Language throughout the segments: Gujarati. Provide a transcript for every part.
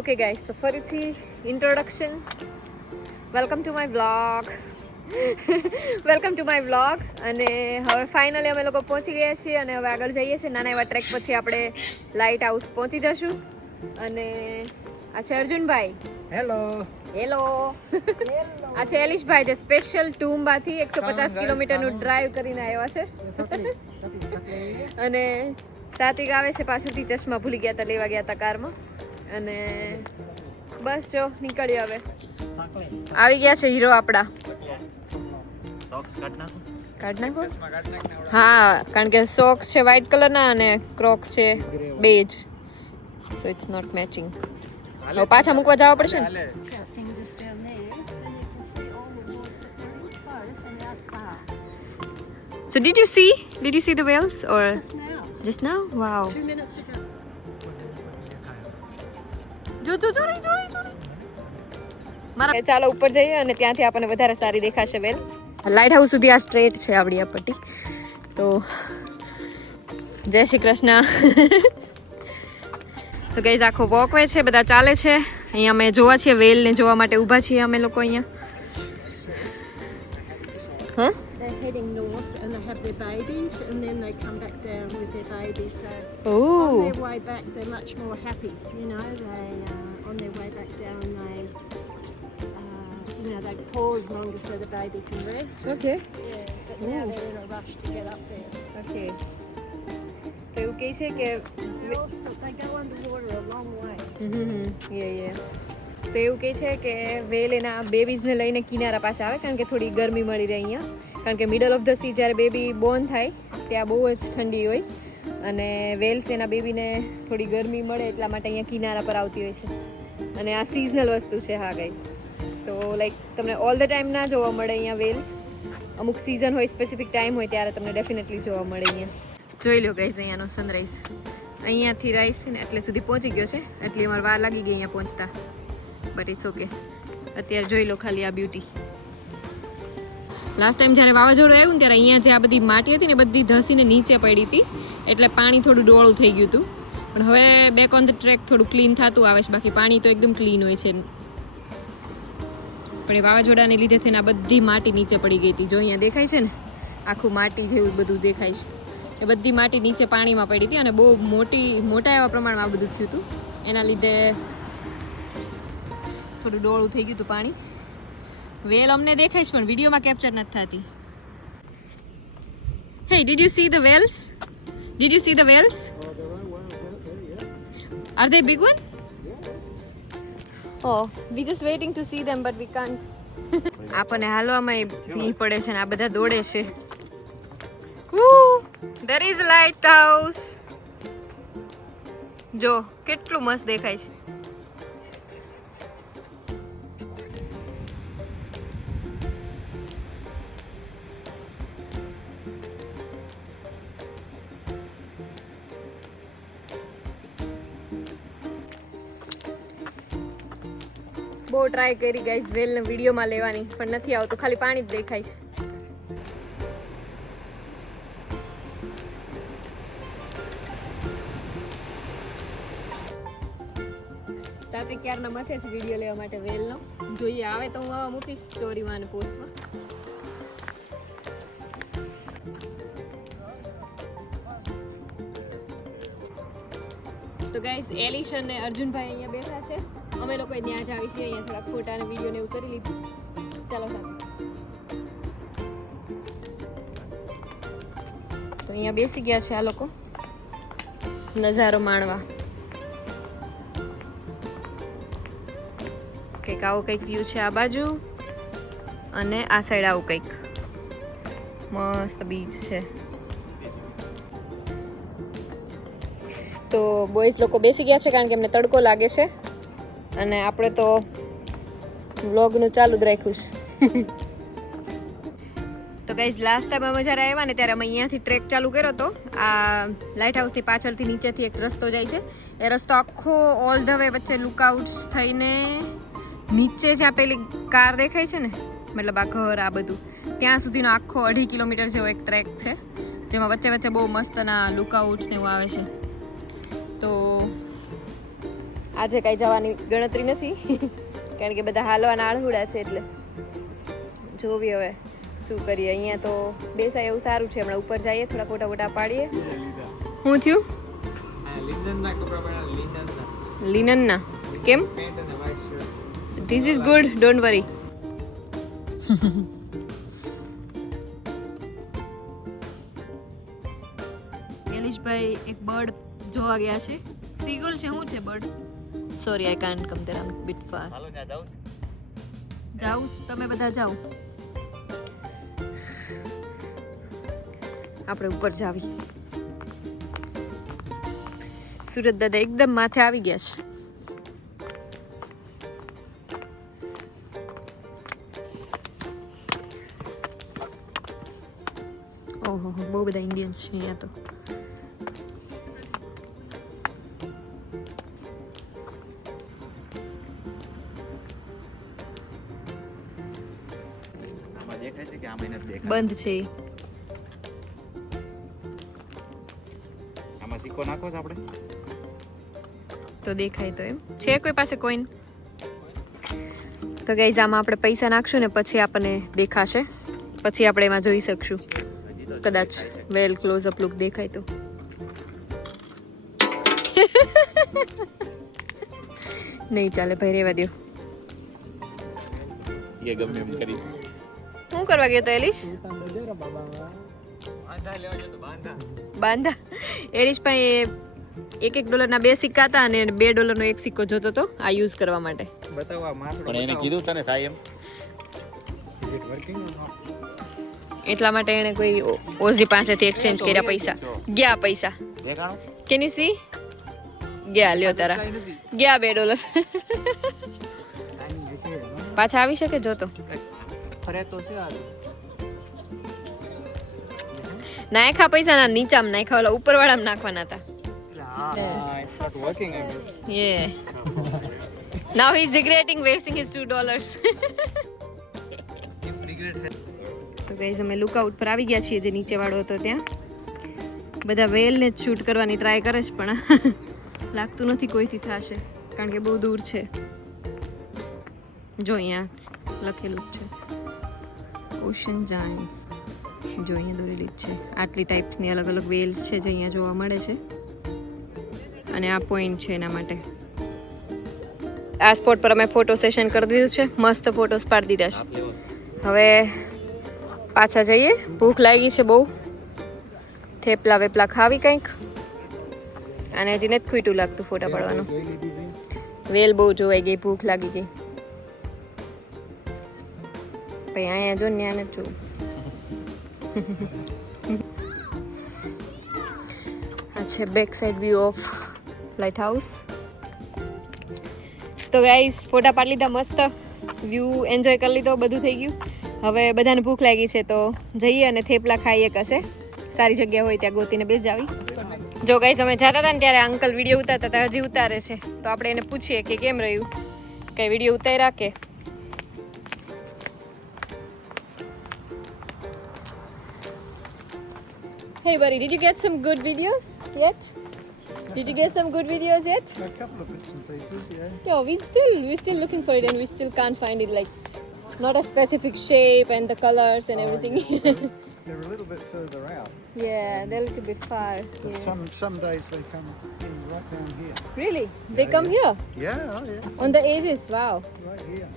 ઓકે ગાઈસ, સો ફરીથી introduction. Welcome to my vlog. Welcome to my vlog. અને હવે ફાઇનલી અમે લોકો પહોંચી ગયા છીએ અને હવે આગળ જઈએ છીએ. નાના એવા ટ્રેક પછી આપણે લાઇટ હાઉસ પહોંચી જશું. અને આ છે અર્જુનભાઈ. હેલો. હેલો. આ છે એલિશભાઈ, જે સ્પેશિયલ ટુંબાથી 150 કિલોમીટરનું ડ્રાઈવ કરીને આવ્યા છે. અને સાત્વિક આવે છે પાછળથી, ચશ્મા ભૂલી ગયા હતા, લેવા ગયા હતા કારમાં. અને બસ જો નીકળી હવે. આવી ગયા છે હીરો આપડા. કાઢ નાખો. હા, કારણ કે સોક્સ છે વ્હાઈટ કલરના અને ક્રોક્સ છે બેજ, સો ઇટ્સ નોટ મેચિંગ. હવે પાછા મૂકવા જવા પડશે ને. So did you see the whales or just now? Wow. 2 minutes ago. જો મારા ચાલો ઉપર જઈએ અને ત્યાંથી આપણને વધારે સારી દેખાશે વેલ. લાઇટ હાઉસ સુધી આ સ્ટ્રેટ છે આપણી આ પટ્ટી. તો જય શ્રી કૃષ્ણ. તો ગાઈઝ આખો વોકવે છે, બધા ચાલે છે. અહીંયા અમે જોવા છીએ વેલને જોવા માટે ઊભા છીએ અમે લોકો અહીંયા. હા, They're heading north and they have their babies and then they come back down with their babies. So on oh, their way back they're much more happy. You know, they on their way back down they pause longer so the baby can rest. Okay Yeah, but now they're in a rush to get up there. Okay. તો એવું કહે છે કે They go underwater a long way. યે. તો એવું કહે છે કે વેલ એના બેબીઝને લઈને કિનારા પાસે આવે, કારણ કે થોડી ગરમી મળી રહે અહીંયા. કારણ કે મિડલ ઓફ ધ સી જ્યારે બેબી બોર્ન થાય ત્યાં બહુ જ ઠંડી હોય અને વેલ્સ એના બેબીને થોડી ગરમી મળે એટલા માટે અહીંયા કિનારા પર આવતી હોય છે. અને આ સિઝનલ વસ્તુ છે. હા ગાઈસ, તો લાઈક તમને ઓલ ધ ટાઈમ ના જોવા મળે અહીંયા વેલ્સ. અમુક સિઝન હોય, સ્પેસિફિક ટાઈમ હોય ત્યારે તમને ડેફિનેટલી જોવા મળે અહીંયા. જોઈ લો ગાઈસ અહીંયાનો સનરાઈઝ. અહીંયાથી રાઈસ છે ને એટલે સુધી પહોંચી ગયો છે, એટલી અમારે વાર લાગી ગઈ અહીંયા પહોંચતા. But it's okay. અત્યારે જોઈ લો ખાલી આ બ્યુટી. લાસ્ટ ટાઈમ જ્યારે વાવાઝોડું આવ્યું ને ત્યારે અહીંયા જે આ બધી માટી હતી ને બધી ધસીને નીચે પડી હતી, એટલે પાણી થોડું ડોળું થઈ ગયું હતું. પણ હવે બેક ઓન ધ ટ્રેક થોડું ક્લીન થતું આવે છે, બાકી પાણી તો એકદમ ક્લીન હોય છે. પણ એ વાવાઝોડાને લીધે થઈને આ બધી માટી નીચે પડી ગઈ હતી. જો અહીંયા દેખાય છે ને, આખું માટી જેવું બધું દેખાય છે. એ બધી માટી નીચે પાણીમાં પડી હતી અને બહુ મોટા એવા પ્રમાણમાં આ બધું થયું હતું. એના લીધે થોડું ડોળું થઈ ગયું હતું પાણી. વેલ અમને દેખાય છે પણ વિડીયોમાં કેપ્ચર નથી થતી. Hey, did you see the whales? Did you see the whales? Are they big one? Oh, we just waiting to see them but we can't. આપણને હાલવામાં ભીડ પડે છે ને આ બધા દોડે છે. Woo! There is a lighthouse. જો કેટલું મસ્ત દેખાય છે. બહુ ટ્રાય કરી ગાઈઝ વેલને વિડીયોમાં લેવાની, પણ નથી આવતું, ખાલી પાણી જ દેખાય છે. સાથે ક્યારના મથે છે વિડીયો લેવા માટે વેલનો. જોઈએ આવે તો હું મૂકીશ સ્ટોરીમાં અને પોસ્ટમાં. તો ગાઈઝ એલિશ અને અર્જુનભાઈ અહીંયા બેઠા છે. અમે લોકો ત્યાં જ આવી છીએ. અહીંયા થોડા ફોટા અને વિડીયો ને એવું કરી લીધું. ચાલો સાથે. તો અહીંયા બેસી ગયા છે આ લોકો નજારો માણવા. કંઈક આવું કંઈક વ્યૂ છે આ બાજુ અને આ સાઈડ આવું કંઈક મસ્ત બીચ છે. તો બોયઝ લોકો બેસી ગયા છે કારણ કે એમને તડકો લાગે છે અને આપણે તો વ્લોગનું ચાલુ જ રાખ્યું છે. તો ગાઈઝ લાસ્ટ ટાઈમ અમે જ્યારે આવ્યા ને ત્યારે અમે અહીંયાથી ટ્રેક ચાલુ કર્યો હતો. આ લાઇટ હાઉસની પાછળથી નીચેથી એક રસ્તો જાય છે. એ રસ્તો આખો ઓલ ધ વે વચ્ચે લુકઆઉટ્સ થઈને નીચે જ્યાં પેલી કાર દેખાય છે ને, મતલબ આ ઘર આ બધું, ત્યાં સુધીનો આખો 2.5 કિલોમીટર જેવો એક ટ્રેક છે, જેમાં વચ્ચે વચ્ચે બહુ મસ્તના લુકઆઉટ્સ ને એવું આવે છે. તો આજે કાંઈ જવાની ગણતરી નથી કારણ કે બધા હાલવાના આળહુડા છે એટલે જોવી હવે શું કરીએ. અહીંયા તો બેસાય એવું સારું છે. હમણાં ઉપર જઈએ, થોડા ફોટા ફોટા પાડીએ. શું થયું? લિનનના કેમ? This is good, don't worry. એલિશભાઈ એક બર્ડ જોવા ગયા છે. સીગલ છે. શું છે bird? Sorry, I can't come there, I am bit far. જાઉં? તમે બધા જાઓ, આપણે ઉપર જાવી. સુરત દાદા એકદમ માથે આવી ગયા છે. ઓહો, બહુ બધા ઇન્ડિયન્સ છે અહીંયા તો. બંધ છે. આમાં સિક્કો નાખો છો આપણે તો દેખાય તો એમ છે કોઈ પાસે કોઈન. તો ગાઈઝ આમાં આપણે પૈસા નાખશું ને પછી આપણને દેખાશે, પછી આપણે એમાં જોઈ શકશું. કદાચ વેલ ક્લોઝ અપ લુક દેખાય તો. નહીં ચાલે ભાઈ, રહેવા દો. એ ગમે એમ કરી શું કરવા ગયો તો એલિશ? બાંધા. એલિશ પાસે $1 ના 2 સિક્કા હતા અને $2 નો 1 સિક્કો જોતો હતો આ યુઝ કરવા માટે. બતાવવા માથડો. પણ એને કીધું તને થાય એમ એટલા માટે એને કોઈ ઓઝી પાસેથી એક્સચેન્જ કર્યા પૈસા. ગયા પૈસા. દેખાણો કેન યુ સી? ગયા, લ્યો તારા ગયા $2. પાછા આવી શકે જોતો. ફરે તો છે આ નાખ્યા પૈસા ના નીચામાં નાખ્યા, ઓલા ઉપર વાળામાં નાખવાના હતા. Yeah. Now he's regretting wasting his $2. તો ગાઈઝ અમે લુકઆઉટ પર આવી ગયા છીએ, જે નીચે વાળો હતો ત્યાં. બધા વેલને જ શૂટ કરવાની ટ્રાય કરે છે પણ લાગતું નથી કોઈથી થશે કારણ કે બહુ દૂર છે. જો અહીંયા લખેલું જ છે ઓશન જાયન્ટ્સ. જો અહીંયા દોરેલી જ છે. આટલી ટાઈપની અલગ અલગ વેલ્સ છે જે અહીંયા જોવા મળે છે અને આ પોઈન્ટ છે એના માટે. આ સ્પોટ પર અમે ફોટો સેશન કરી દીધું છે, મસ્ત ફોટોસ પાડી દીધા છે. હવે પાછા જઈએ, ભૂખ લાગી છે બહુ. થેપલા વેપલા ખાવી કંઈક. અને હજી નથી ખૂટું લાગતું ફોટા પાડવાનું. વેલ બહુ જોવાઈ ગઈ, ભૂખ લાગી ગઈ. ભાઈ અહીંયા જો ને નથી જોવું. આ છે back side view of light house. તો ગાઈઝ ફોટા પાડી લીધા, મસ્ત વ્યૂ એન્જોય કરી લીધો, બધું થઈ ગયું. હવે બધાને ભૂખ લાગી છે તો જઈએ અને થેપલા ખાઈએ કશે સારી જગ્યા હોય ત્યાં ગોતીને બેસી જાવી. જો ગાઈઝ અમે જતા હતા ને ત્યારે અંકલ વિડીયો ઉતારતા હતા, હજી ઉતારે છે. તો આપણે એને પૂછીએ કે કેમ રહ્યું, કઈ વિડીયો ઉતાર્યા કે. Hey buddy, did you get some good videos yet? Did you get some good videos yet? A couple of bits and pieces, yeah. Yeah, we're still looking for it and we still can't find it, like not a specific shape and the colors and everything. They're a little bit further out. Yeah, they're a little bit far. But Yeah. some days they come in right down here. Really? They Yeah, come here Yeah, oh yes. on the edges. Wow. Right here.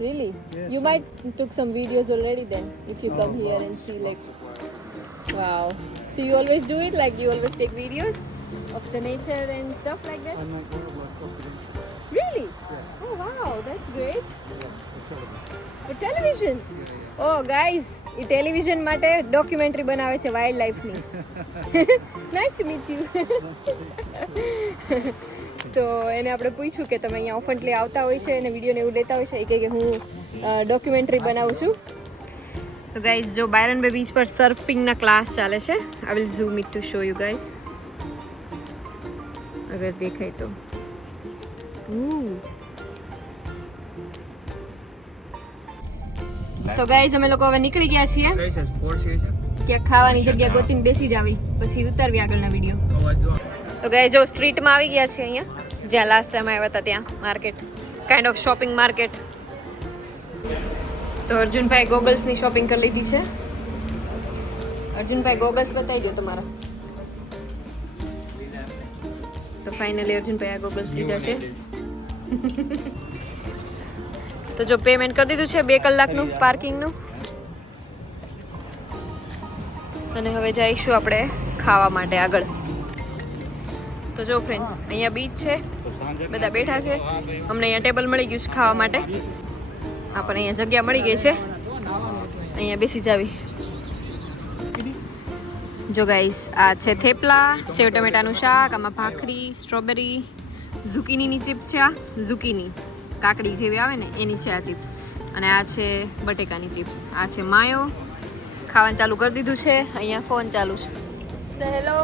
Really? Yes, You might took some videos already then if you come Oh, here wow. and see like. Wow. So you always do it, like you always take videos of the nature and stuff like that? I make wildlife documentaries. Really? Yeah. Oh wow, that's great. Yeah, for television. For television? Yeah, yeah. Oh guys, એ ટેલિવિઝન માટે ડોક્યુમેન્ટરી બનાવે છે વાઇલ્ડ લાઈફની. Nice to meet you. તો એને આપણે પૂછ્યું કે તમે અહીંયા ઓફન્ટલી આવતા હોય છે અને વિડીયોને એવું લેતા હોય છે. એ કહે કે હું ડોક્યુમેન્ટરી બનાવું છું. તો ગાઈઝ જો બાયરન બે બીચ પર સર્ફિંગના ક્લાસ ચાલે છે. I will zoom it to show you guys, અગર દેખાય તો. તો ગાઈઝ અમે લોકો હવે નીકળી ગયા છીએ. ક્યાંક ખાવાની જગ્યા ગોતીને બેસી જાવી, પછી ઉતારવી આગળના વિડીયો. તો ગાઈઝ જો સ્ટ્રીટમાં આવી ગયા છીએ અહીંયા જ્યાં લાસ્ટ ટાઈમ આવ્યા હતા ત્યાં market, kind of shopping market. તો અર્જુનભાઈ ગોગલ્સની શોપિંગ કરી લીધી છે. અર્જુનભાઈ ગોગલ્સ બતાવી દો તમારા. તો ફાઇનલી અર્જુનભાઈ આ ગોગલ્સ લીધા છે. તો જો પેમેન્ટ કરી દીધું છે 2 કલાકનું પાર્કિંગનું. અને હવે જઈશું આપણે ખાવા માટે આગળ. તો જો ફ્રેન્ડ્સ, અહીંયા બીચ છે, બધા બેઠા છે. અમને અહીંયા ટેબલ મળી ગયું છે ખાવા માટે. આપણને અહીંયા જગ્યા મળી ગઈ છે, અહીંયા બેસી જાવી. જો ગાઈસ, આ છે થેપલા, સેવ ટમેટાનું શાક, આમાં ભાખરી, સ્ટ્રોબેરી, ઝુકીનીની ચિપ્સ છે. આ ઝુકીની કાકડી જેવી આવે ને એની છે આ ચિપ્સ. અને આ છે બટેકાની ચિપ્સ. આ છે માયો. ખાવાનું ચાલુ કરી દીધું છે. અહીંયા ફોન ચાલુ છે. હેલો.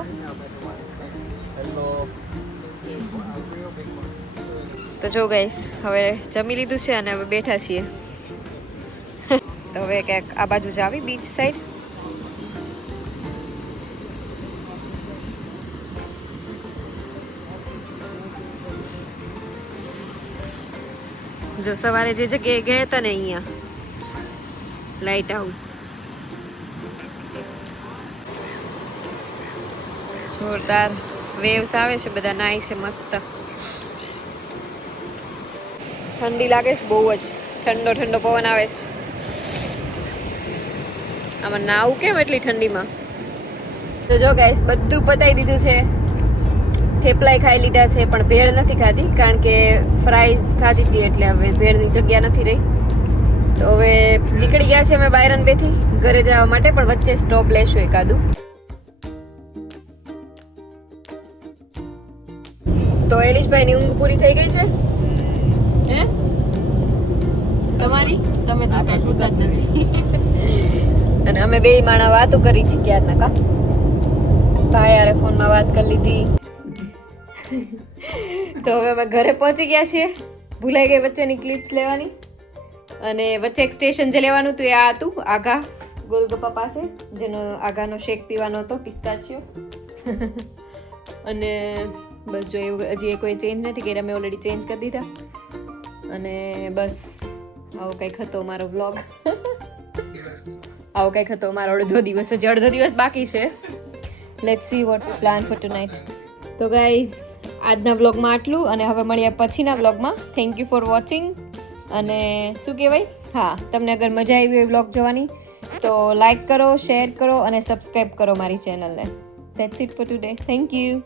તો જો ગાઈસ, હવે જમી લીધું છે અને હવે બેઠા છીએ. તો હવે ક્યાંક આ બાજુ જ આવી બીચ સાઈડ. જો સવારે જે જગ્યાએ ગયા હતા ને, અહીંયા લાઇટ હાઉસ, જોરદાર વેવ્સ આવે છે, બધા નાય છે મસ્ત. ઠંડી લાગે છે બહુ જ, ઠંડો ઠંડો પવન આવે છે. આમાં નાવું કેમ એટલી ઠંડીમાં? તો જો ગાઈસ, બધું પતાવી દીધું છે. થેપલાય ખાઈ લીધા છે, પણ ભેળ નથી ખાધી કારણ કે ફ્રાઈઝ ખાધી હતી, એટલે હવે ભેળની જગ્યા નથી રહી. તો હવે નીકળી ગયા છે અમે બાયરન બેથી ઘરે જવા માટે, પણ વચ્ચે સ્ટોપ લેશું એકાદું. તો એલિશભાઈની ઊંઘ પૂરી થઈ ગઈ છે. હે તમારી? તમે તો કઈ સુતા જ નથી. અને અમે બે માણા વાતો કરી છે ક્યારના. કા ભાઈ યાર ફોનમાં વાત કરી લીધી. તો હવે અમે ઘરે પહોંચી ગયા છીએ. ભૂલાઈ ગઈ વચ્ચેની ક્લિપ્સ લેવાની. અને વચ્ચે એક સ્ટેશન જે લેવાનું હતું એ આ હતું, આઘા ગોલગપ્પા પાસે, જેનો આઘાનો શેક પીવાનો હતો, પિસ્તાચિયો. અને બસ જો એવું હજી કોઈ ચેન્જ નથી કર્યા, મેં ઓલરેડી ચેન્જ કરી દીધા. અને બસ આવો કંઈક હતો મારો વ્લોગ. આવો કંઈક હતો મારો અડધો દિવસ. હજી અડધો દિવસ બાકી છે. Let's see what plan for tonight. તો ગાઈઝ, આજના વ્લોગમાં આટલું, અને હવે મળીએ પછીના વ્લોગમાં. Thank you for watching. અને શું કહેવાય, હા, તમને અગર મજા આવી હોય વ્લોગ જોવાની તો લાઈક કરો, શેર કરો અને સબસ્ક્રાઈબ કરો મારી ચેનલને. That's it four today. Thank you.